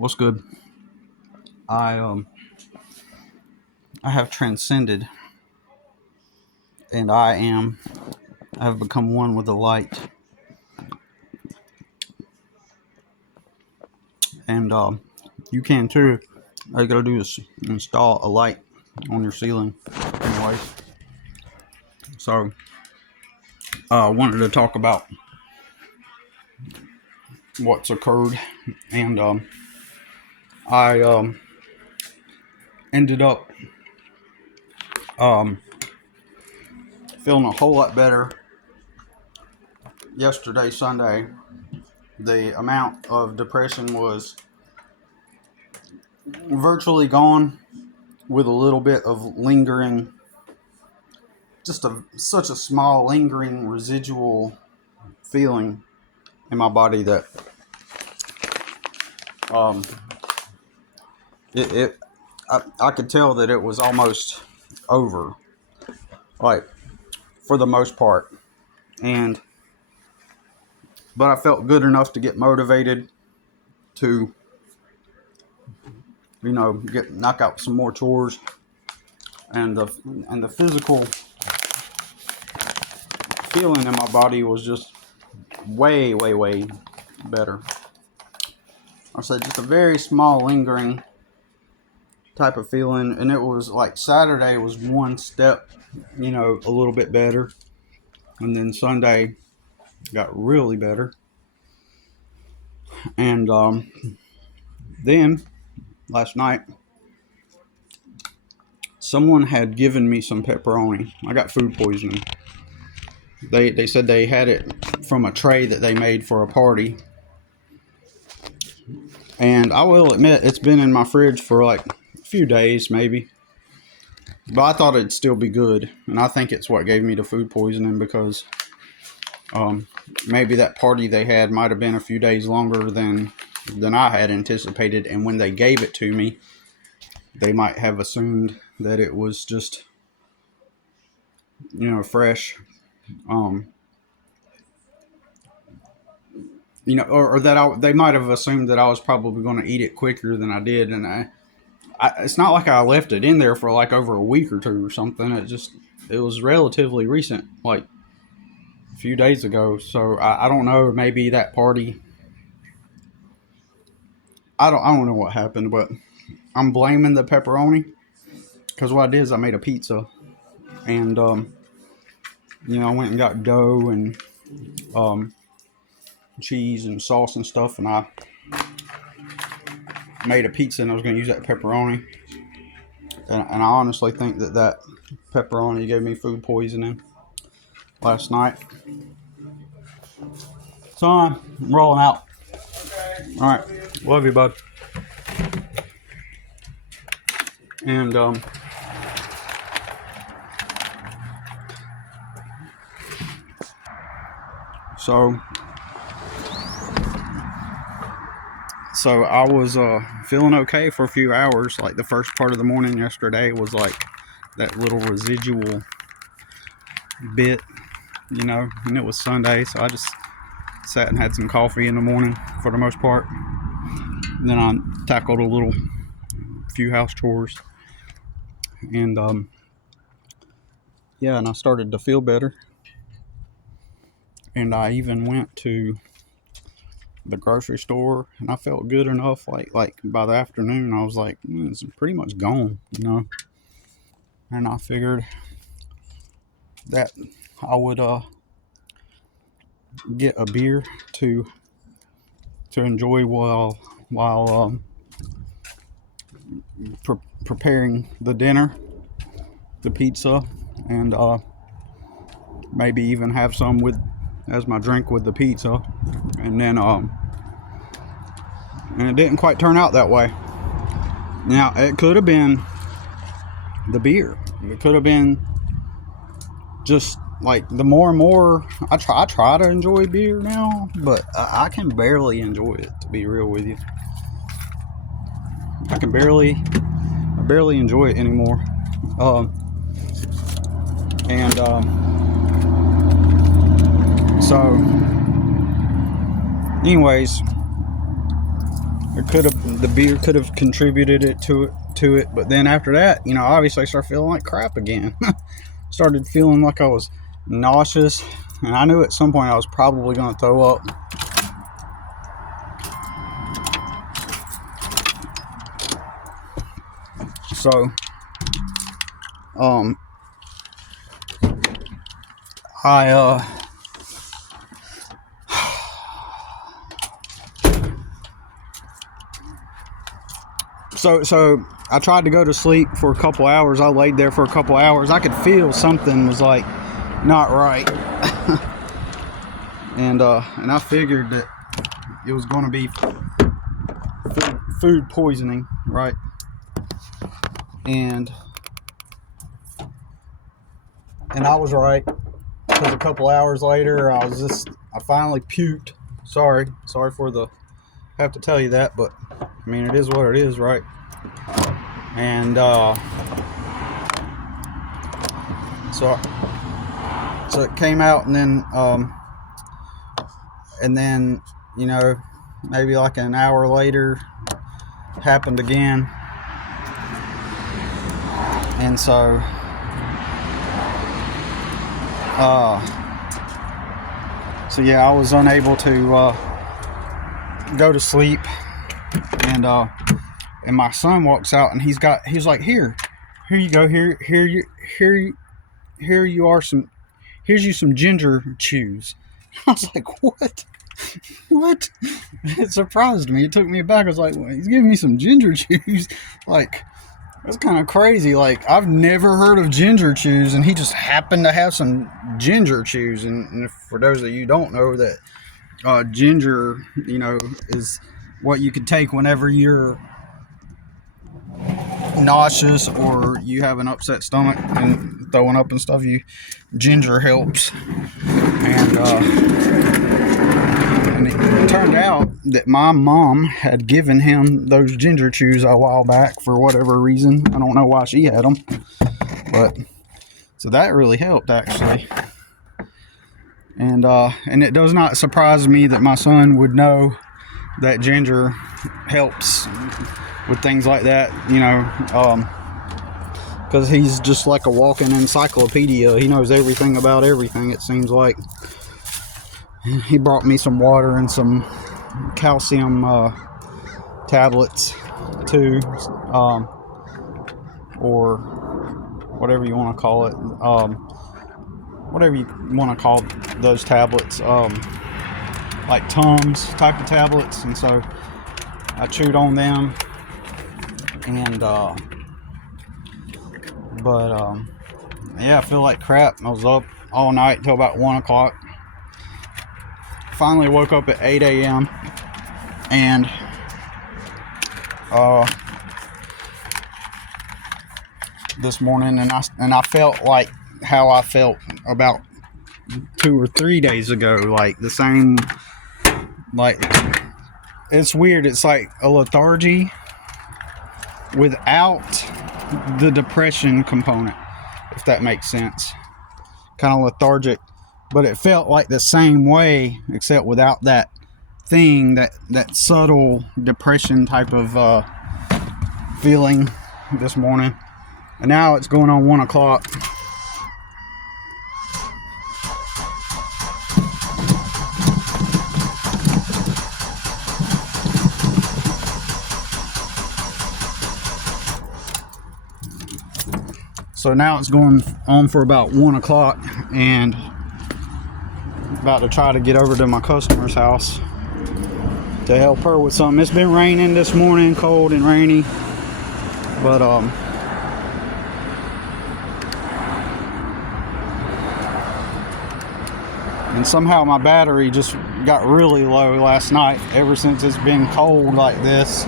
What's good? I I have transcended, and I have become one with the light. And you can too. All you gotta do is install a light on your ceiling. Anyways, so I wanted to talk about what's occurred, and I ended up um, feeling a whole lot better yesterday, Sunday. The amount of depression was virtually gone, with a little bit of lingering, such a small lingering residual feeling in my body that um I could tell that it was almost over, like, for the most part. And but I felt good enough to get motivated to knock out some more chores, and the physical feeling in my body was just way better. I said just a very small lingering type of feeling, and it was like Saturday was one step, a little bit better, and then Sunday got really better, and then last night someone had given me some pepperoni. I got food poisoning. They said they had it from a tray that they made for a party, and I will admit it's been in my fridge for like a few days maybe, but I thought it'd still be good, and I think it's what gave me the food poisoning, because maybe that party they had might have been a few days longer than I had anticipated, and when they gave it to me, they might have assumed that it was just fresh, or that they might have assumed that I was probably going to eat it quicker than I did, and it's not like I left it in there for like over a week or two or something. It was relatively recent, like a few days ago. So I don't know. Maybe that party. I don't know what happened, but I'm blaming the pepperoni, because what I did is I made a pizza, and I went and got dough and cheese and sauce and stuff, and I made a pizza, and I was going to use that pepperoni, and I honestly think that pepperoni gave me food poisoning last night. So I'm rolling out. All right, love you, bud. And so I was feeling okay for a few hours. Like the first part of the morning yesterday was like that little residual bit, and it was Sunday, so I just sat and had some coffee in the morning for the most part. And then I tackled a few house chores, and and I started to feel better, and I even went to the grocery store, and I felt good enough. Like by the afternoon, I was like, it's pretty much gone, and I figured that I would get a beer to enjoy while preparing the dinner, the pizza, and maybe even have some as my drink with the pizza. And then and it didn't quite turn out that way. Now, it could have been the beer. It could have been just like the more and more I try to enjoy beer now, but I can barely enjoy it, to be real with you. I barely enjoy it anymore. So anyways, The beer could have contributed to it. But then after that, obviously I started feeling like crap again. Started feeling like I was nauseous, and I knew at some point I was probably going to throw up. So, So I tried to go to sleep for a couple hours. I laid there for a couple hours. I could feel something was like not right. and I figured that it was going to be food poisoning, right? And I was right, because a couple hours later I finally puked. Sorry for the have to tell you that, but I mean, it is what it is, right? And so it came out, and then maybe like an hour later happened again. And so yeah, I was unable to go to sleep, and my son walks out, and he's like, here you go, here's you some ginger chews. I was like, what? It surprised me. It took me aback. I was like, well, he's giving me some ginger chews. Like, that's kind of crazy. Like, I've never heard of ginger chews, and he just happened to have some ginger chews. And for those of you who don't know, that ginger, is what you could take whenever you're nauseous or you have an upset stomach and throwing up and stuff. Ginger helps. And it turned out that my mom had given him those ginger chews a while back for whatever reason. I don't know why she had them, but so that really helped, actually. And it does not surprise me that my son would know that ginger helps with things like that, because he's just like a walking encyclopedia. He knows everything about everything, it seems like. He brought me some water and some calcium tablets too, or whatever you want to call it, whatever you want to call those tablets, like Tums type of tablets. And so I chewed on them, and yeah, I feel like crap. I was up all night till about 1 o'clock. Finally woke up at 8 a.m. and this morning, and I felt like how I felt about 2 or 3 days ago, like the same. Like, it's weird. It's like a lethargy without the depression component, if that makes sense. Kind of lethargic, but it felt like the same way, except without that thing, that subtle depression type of feeling this morning. And now it's going on 1 o'clock. So now it's going on for about 1 o'clock, and about to try to get over to my customer's house to help her with something. It's been raining this morning, cold and rainy, but and somehow my battery just got really low last night. Ever since it's been cold like this,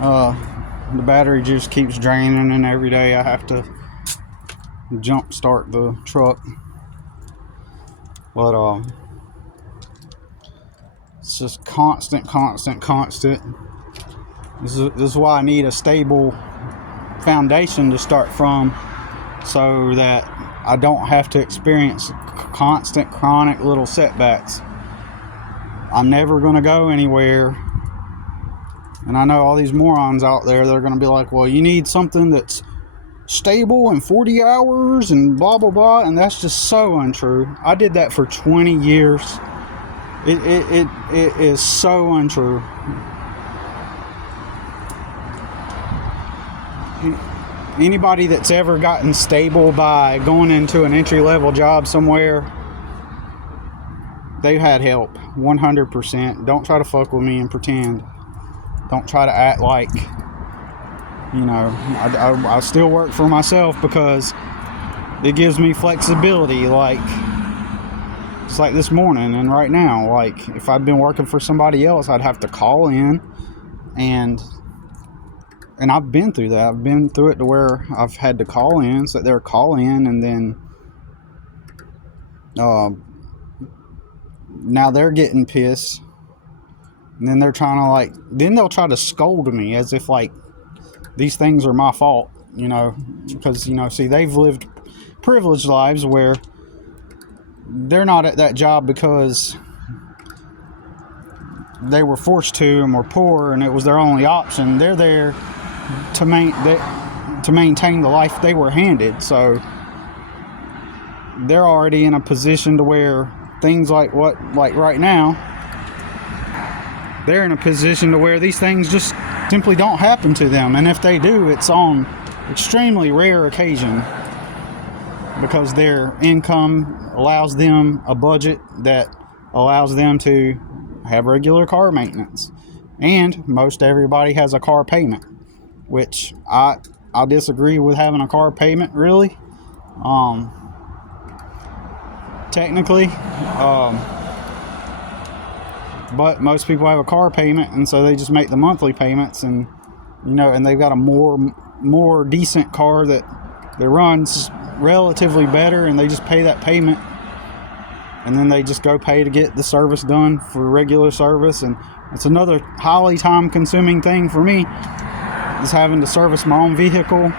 the battery just keeps draining, and every day I have to jump start the truck. But it's just constant. This is why I need a stable foundation to start from, so that I don't have to experience constant chronic little setbacks. I'm never going to go anywhere And I know all these morons out there, they're going to be like, well, you need something that's stable and 40 hours and blah, blah, blah. And that's just so untrue. I did that for 20 years. It is so untrue. Anybody that's ever gotten stable by going into an entry-level job somewhere, they've had help, 100%. Don't try to fuck with me and pretend. Don't try to act like, you know, I still work for myself because it gives me flexibility. Like, it's like this morning and right now. Like, if I'd been working for somebody else, I'd have to call in, and I've been through that. I've been through it to where I've had to call in, sit there, call in, and then now they're getting pissed. And then they're trying to, like, then they'll try to scold me as if, like, these things are my fault, you know, because, you know, see, they've lived privileged lives where they're not at that job because they were forced to and were poor and it was their only option. They're there to maintain the life they were handed. So they're already in a position to where things like right now, they're in a position to where these things just simply don't happen to them. And if they do, it's on extremely rare occasion because their income allows them a budget that allows them to have regular car maintenance. And most everybody has a car payment, which I disagree with having a car payment, really. Technically, but most people have a car payment, and so they just make the monthly payments, and you know, and they've got a more decent car that runs relatively better, and they just pay that payment, and then they just go pay to get the service done for regular service. And it's another highly time consuming thing for me, is having to service my own vehicle.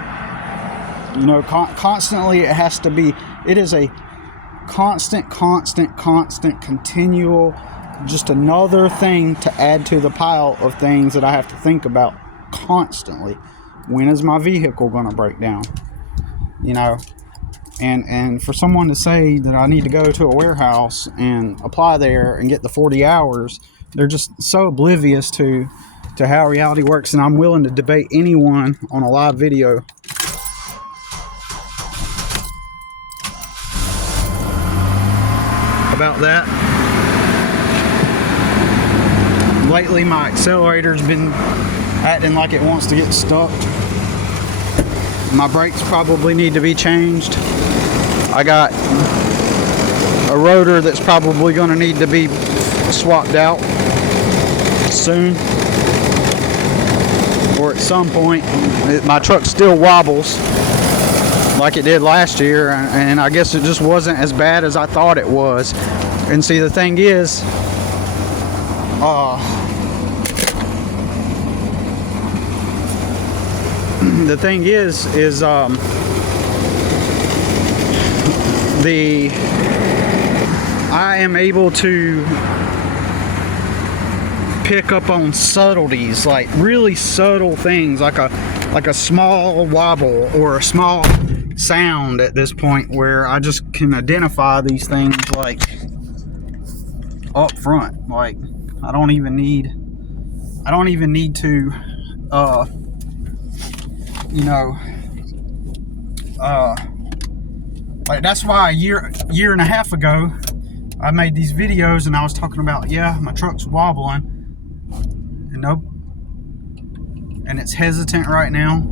You know, constantly it has to be, it is a constant, continual, just another thing to add to the pile of things that I have to think about constantly. When is my vehicle going to break down? You know, and for someone to say that I need to go to a warehouse and apply there and get the 40 hours, they're just so oblivious to how reality works. And I'm willing to debate anyone on a live video about that. Lately my accelerator's been acting like it wants to get stuck. My brakes probably need to be changed. I got a rotor that's probably going to need to be swapped out soon, or at some point. My truck still wobbles like it did last year, and I guess it just wasn't as bad as I thought it was. And see, the thing is, I am able to pick up on subtleties, like really subtle things, like a small wobble or a small sound at this point, where I just can identify these things like up front. Like I don't even need to you know, like that's why a year and a half ago I made these videos and I was talking about, yeah, my truck's wobbling, and nope, and it's hesitant right now.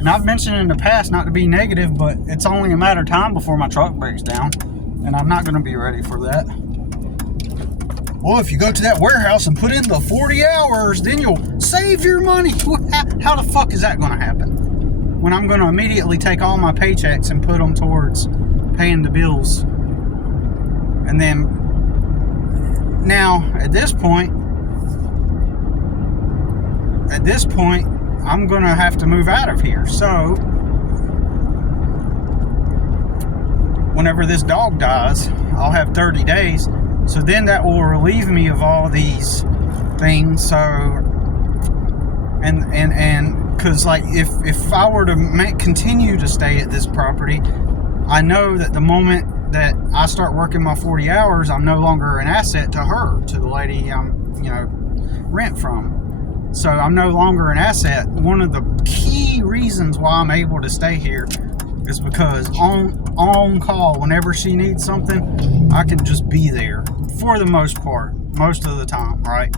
And I've mentioned in the past not to be negative, but it's only a matter of time before my truck breaks down, and I'm not going to be ready for that. Well, if you go to that warehouse and put in the 40 hours, then you'll save your money. How the fuck is that going to happen when I'm going to immediately take all my paychecks and put them towards paying the bills? And then now at this point I'm going to have to move out of here. So whenever this dog dies, I'll have 30 days. So then that will relieve me of all these things. So and because like if I were to continue to stay at this property, I know that the moment that I start working my 40 hours, I'm no longer an asset to her, to the lady I'm rent from. So I'm no longer an asset. One of the key reasons why I'm able to stay here is because on call, whenever she needs something, I can just be there for the most part, most of the time, right?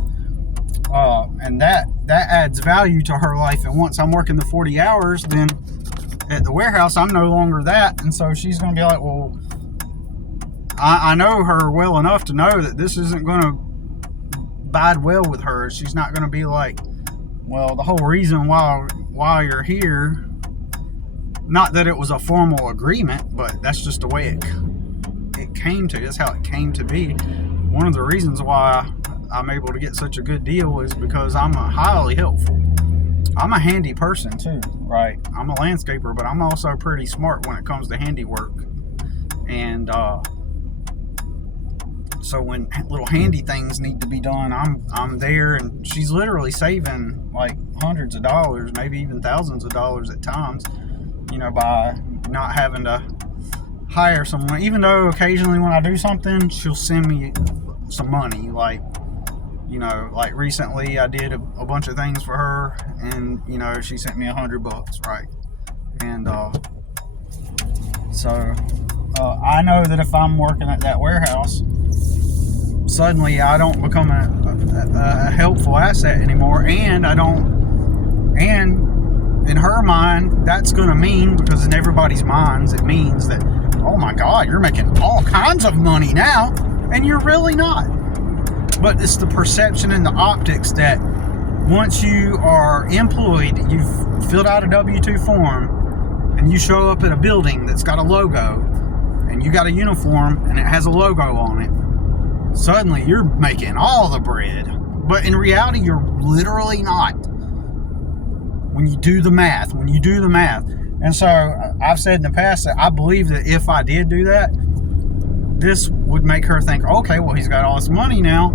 And that adds value to her life. And once I'm working the 40 hours, then at the warehouse, I'm no longer that. And so she's going to be like, well, I know her well enough to know that this isn't going to bide well with her. She's not going to be like, well, the whole reason why you're here, not that it was a formal agreement, but that's just the way it came to. That's how it came to be. One of the reasons why I'm able to get such a good deal is because I'm highly helpful. I'm a handy person too, right? I'm a landscaper, but I'm also pretty smart when it comes to handiwork. And so when little handy things need to be done, I'm there, and she's literally saving like hundreds of dollars, maybe even thousands of dollars at times, by not having to hire someone. Even though occasionally when I do something, she'll send me some money, like recently I did a bunch of things for her, and she sent me $100, right? And so I know that if I'm working at that warehouse, suddenly I don't become a helpful asset anymore, and in her mind, that's going to mean, because in everybody's minds, it means that, oh my God, you're making all kinds of money now, and you're really not. But it's the perception and the optics that once you are employed, you've filled out a W-2 form, and you show up at a building that's got a logo, and you got a uniform, and it has a logo on it, suddenly you're making all the bread. But in reality, you're literally not. When you do the math. And so I've said in the past that I believe that if I did do that, this would make her think, okay, well, he's got all this money now,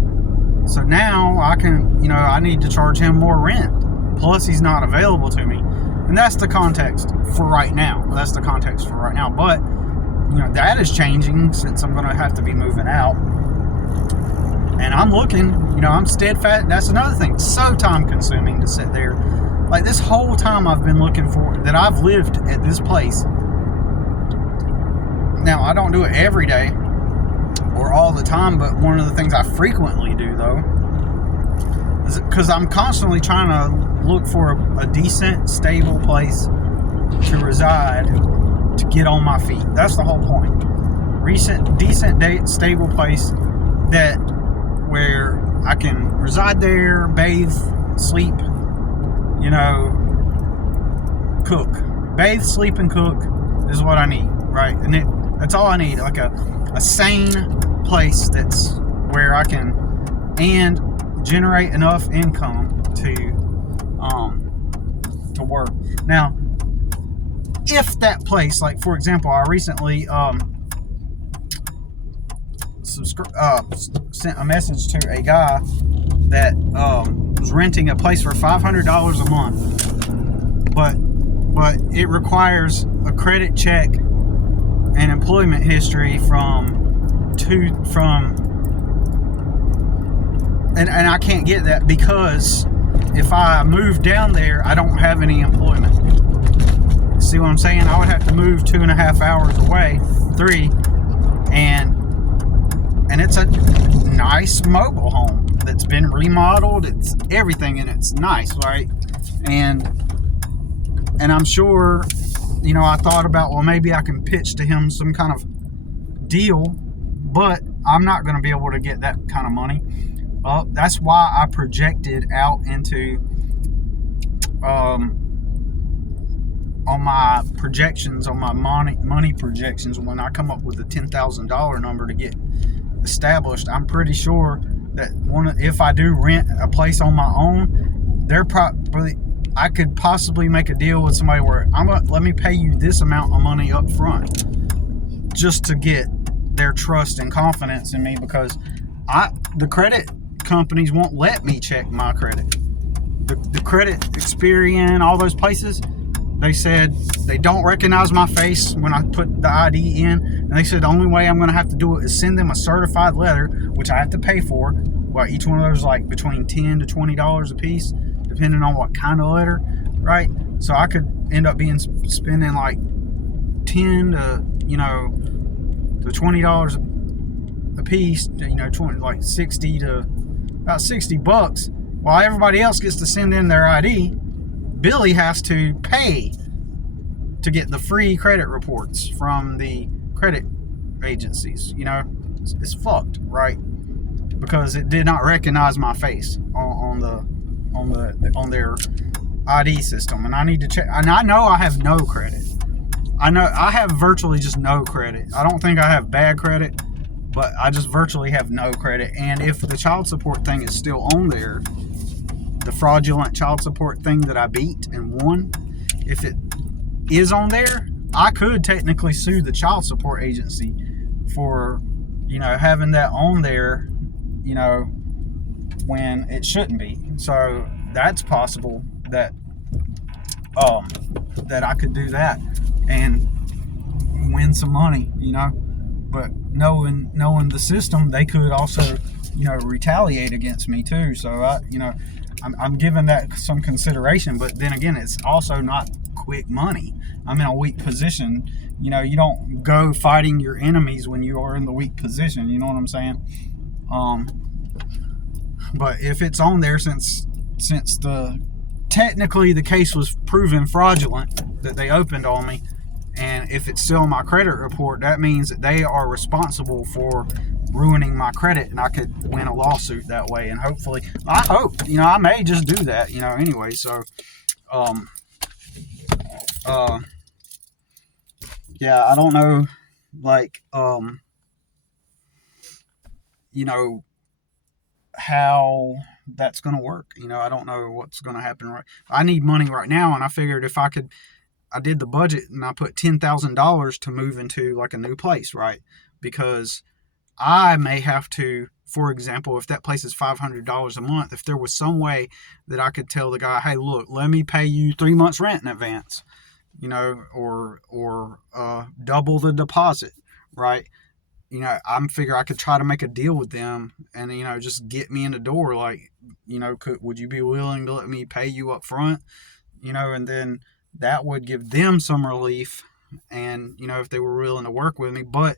so now I can, I need to charge him more rent. Plus, he's not available to me. And that's the context for right now. But, that is changing since I'm going to have to be moving out. And I'm looking, I'm steadfast. That's another thing. It's so time consuming to sit there. Like this whole time I've been looking for, that I've lived at this place. Now, I don't do it every day or all the time, but one of the things I frequently do, though, is because I'm constantly trying to look for a decent, stable place to reside, to get on my feet. That's the whole point. Decent, stable place where I can reside there, bathe, sleep, cook. Bathe, sleep, and cook is what I need, right? And that's all I need, like a sane place that's where I can and generate enough income to work. Now, if that place, like for example, I recently sent a message to a guy that was renting a place for $500 a month, but it requires a credit check and employment history and I can't get that because if I move down there, I don't have any employment. See what I'm saying? I would have to move 2.5 hours away, 3, and it's a nice mobile home that's been remodeled. It's everything, and it's nice, right? And I'm sure, I thought about, well, maybe I can pitch to him some kind of deal, but I'm not going to be able to get that kind of money. That's why I projected out into, on my projections, on my money projections, when I come up with a $10,000 number to get established, I'm pretty sure that if I do rent a place on my own, I could possibly make a deal with somebody where let me pay you this amount of money up front just to get their trust and confidence in me, because the credit companies won't let me check my credit. The credit, Experian, all those places, they said they don't recognize my face when I put the ID in. And they said the only way I'm going to have to do it is send them a certified letter, which I have to pay for. Well, each one of those like between $10 to $20 a piece, depending on what kind of letter, right? So I could end up spending like $10 to $20 a piece, 20, like 60 to about $60, while everybody else gets to send in their ID. Billy has to pay to get the free credit reports from the credit agencies. It's fucked, right? Because it did not recognize my face on their ID system, and I need to check. And I know I have no credit. I know I have virtually just no credit. I don't think I have bad credit, but I just virtually have no credit. And if the child support thing is still on there, the fraudulent child support thing that I beat and won, if it is on there, I could technically sue the child support agency for, having that on there, when it shouldn't be. So that's possible that I could do that and win some money, But knowing the system, they could also, retaliate against me too. So I'm giving that some consideration. But then again, it's also not quick money. I'm in a weak position. You don't go fighting your enemies when you are in the weak position. You know what I'm saying? But if it's on there, since technically the case was proven fraudulent that they opened on me, and if it's still on my credit report, that means that they are responsible for ruining my credit, and I could win a lawsuit that way. And hopefully, I hope, I may just do that, anyway. So, yeah, I don't know, like, how that's going to work. I don't know what's going to happen. Right, I need money right now, and I figured if I did the budget and I put $10,000 to move into like a new place, right? Because I may have to, for example, if that place is $500 a month, if there was some way that I could tell the guy, hey, look, let me pay you 3 months rent in advance, or double the deposit, right? I'm figure I could try to make a deal with them and, just get me in the door. Like, would you be willing to let me pay you up front? And then that would give them some relief. And, if they were willing to work with me. But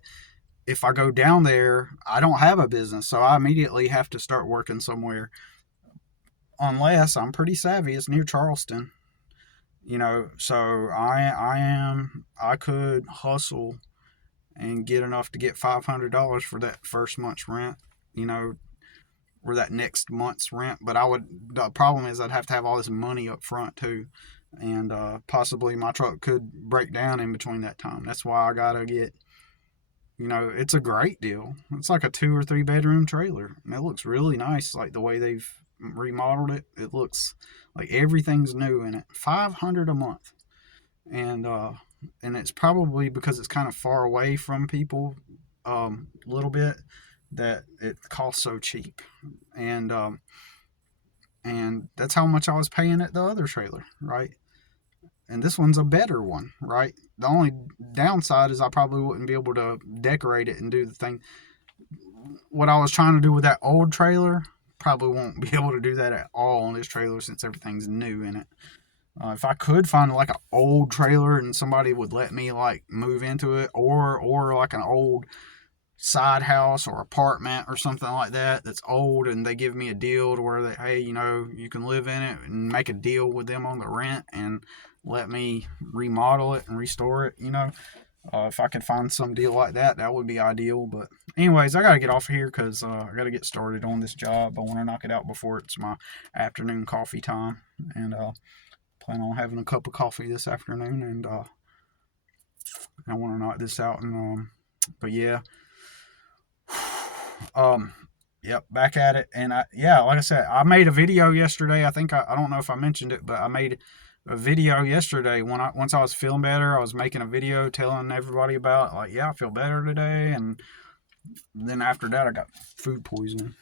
if I go down there, I don't have a business. So I immediately have to start working somewhere. Unless I'm pretty savvy. It's near Charleston. So I could hustle and get enough to get $500 for that first month's rent, or that next month's rent. But the problem is I'd have to have all this money up front too. And possibly my truck could break down in between that time. That's why I gotta get, it's a great deal. It's like a 2 or 3 bedroom trailer, and it looks really nice. Like the way they've remodeled it, it looks like everything's new in it. $500 a month, and it's probably because it's kind of far away from people, a little bit, that it costs so cheap. And that's how much I was paying at the other trailer, right? And this one's a better one, right? The only downside is I probably wouldn't be able to decorate it and do the thing. What I was trying to do with that old trailer, probably won't be able to do that at all on this trailer since everything's new in it. If I could find like an old trailer and somebody would let me like move into it, or like an old side house or apartment or something like that that's old, and they give me a deal to where hey, you can live in it, and make a deal with them on the rent and let me remodel it and restore it. If I could find some deal like that, that would be ideal. But anyways, I gotta get off here because I gotta get started on this job. I want to knock it out before it's my afternoon coffee time, and plan on having a cup of coffee this afternoon, and I want to knock this out. And but yeah, yep, back at it. And like I said, I made a video yesterday. I think I don't know if I mentioned it, but I made a video yesterday once I was feeling better. I was making a video telling everybody about, like, I feel better today. And then after that, I got food poisoning.